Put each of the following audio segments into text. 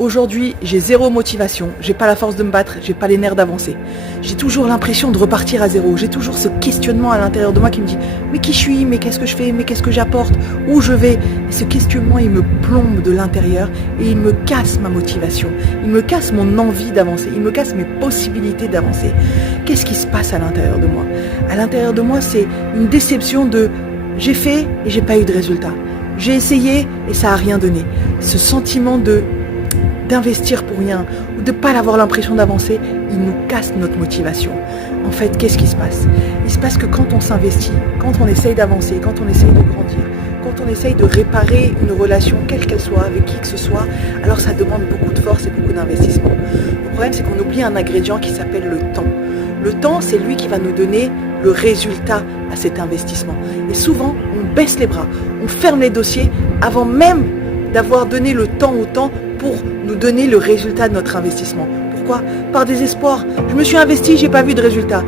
Aujourd'hui, j'ai zéro motivation, j'ai pas la force de me battre, j'ai pas les nerfs d'avancer. J'ai toujours l'impression de repartir à zéro. J'ai toujours ce questionnement à l'intérieur de moi qui me dit mais qui je suis, mais qu'est-ce que je fais, mais qu'est-ce que j'apporte, où je vais. Et ce questionnement, il me plombe de l'intérieur et il me casse ma motivation. Il me casse mon envie d'avancer, il me casse mes possibilités d'avancer. Qu'est-ce qui se passe à l'intérieur de moi? À l'intérieur de moi, c'est une déception de j'ai fait et j'ai pas eu de résultat. J'ai essayé et ça a rien donné. Ce sentiment d'investir pour rien ou de ne pas avoir l'impression d'avancer, il nous casse notre motivation. En fait, qu'est-ce qui se passe? Il se passe que quand on s'investit, quand on essaye d'avancer, quand on essaye de grandir, quand on essaye de réparer une relation, quelle qu'elle soit, avec qui que ce soit, alors ça demande beaucoup de force et beaucoup d'investissement. Le problème, c'est qu'on oublie un ingrédient qui s'appelle le temps. Le temps, c'est lui qui va nous donner le résultat à cet investissement. Et souvent, on baisse les bras, on ferme les dossiers avant même d'avoir donné le temps au temps pour nous donner le résultat de notre investissement. Pourquoi? Par désespoir. Je me suis investi, j'ai pas vu de résultat.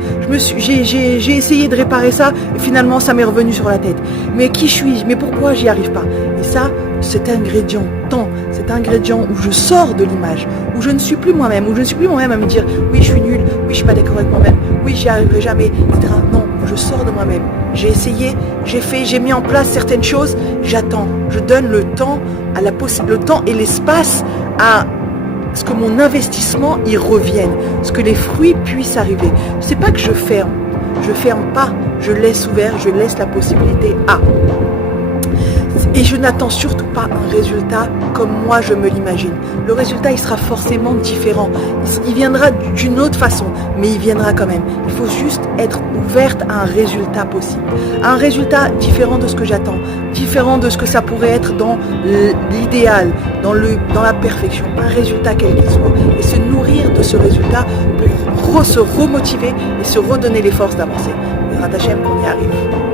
J'ai essayé de réparer ça, et finalement ça m'est revenu sur la tête. Mais qui suis-je? Mais pourquoi j'y arrive pas? Et ça, cet ingrédient temps, cet ingrédient où je sors de l'image, où je ne suis plus moi-même, où je ne suis plus moi-même à me dire oui je suis nul, oui je suis pas d'accord avec moi-même, oui j'y arriverai jamais, etc. Non, je sors de moi-même. J'ai essayé, j'ai fait, j'ai mis en place certaines choses, j'attends, je donne le temps le temps et l'espace à ce que mon investissement y revienne, ce que les fruits puissent arriver. C'est pas que je ferme pas, je laisse ouvert, je laisse la possibilité à. Et je n'attends surtout pas un résultat comme moi je me l'imagine. Le résultat, il sera forcément différent. Il viendra d'une autre façon, mais il viendra quand même. Il faut juste être ouverte à un résultat possible. À un résultat différent de ce que j'attends, différent de ce que ça pourrait être dans l'idéal, dans la perfection. Un résultat quel qu'il soit. Et se nourrir de ce résultat pour se remotiver et se redonner les forces d'avancer. Et Rat Hashem, qu'on y arrive.